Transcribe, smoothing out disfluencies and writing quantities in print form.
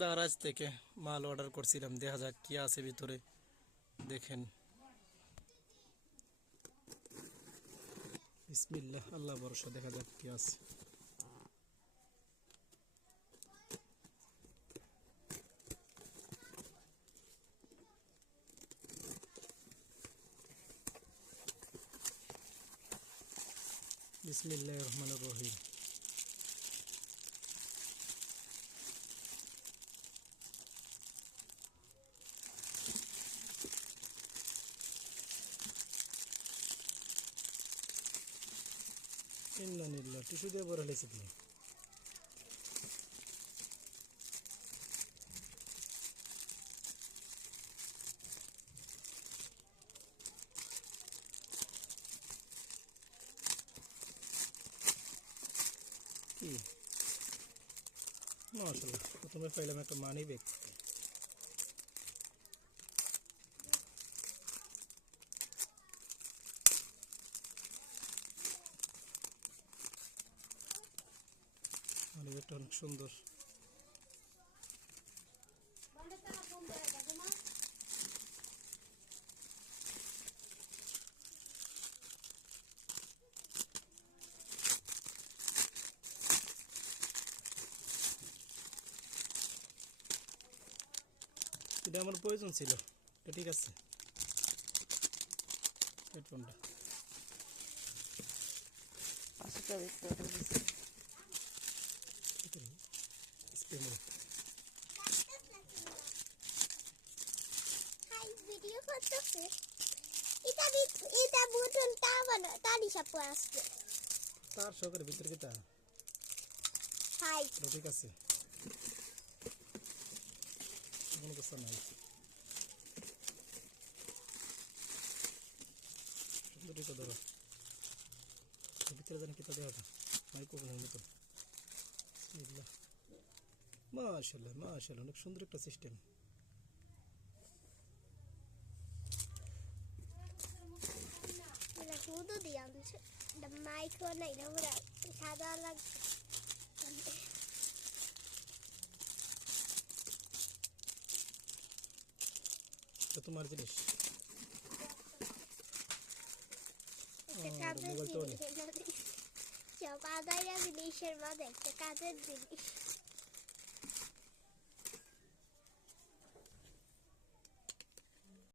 দারাজ থেকে মাল অর্ডার করছিলাম, দেখা যাক কি আছে ভিতরে। দেখেন, বিসমিল্লাহ, আল্লাহ ভরসা, দেখা যাক কি আছে। বিসমিল্লাহির রহমানির রহিম। ইন্নালিল্লাহ, টিস্যু দিয়ে ভরে লেছে দিয়ে। কি মাশাআল্লাহ, প্রথমে পাইলাম একটা মানি ব্যাগ। মানি ব্যাগটা অনেক সুন্দর। এটা আমার প্রয়োজন ছিল, এটা ঠিক আছে। হেডফোনটা ভিডিও করতেছে। এটা বুটন টাবানো তারি সাপু আসছে। তার সহকারে ভিতরে কি তা? হাই, ঠিক আছে, কোনো কিছু নাই। সুন্দর এটা ধরো, ভিতরে জানি কি তা দেখা যায় মাইক্রোফোনের মতো। বিসমিল্লাহ, মাশাআল্লাহ মাশাআল্লাহ, অনেক সুন্দর একটা সিস্টেম। এটা শুধু দিয়ে আনছে। এটা মাইক্রো না, এটা পুরা সাদা লাগছে। এটা তোমার জিনিস। একটা কাজের মোবাইল তো জিনিস, সব আদায় জিনিসের মধ্যে একটা কাজের জিনিস।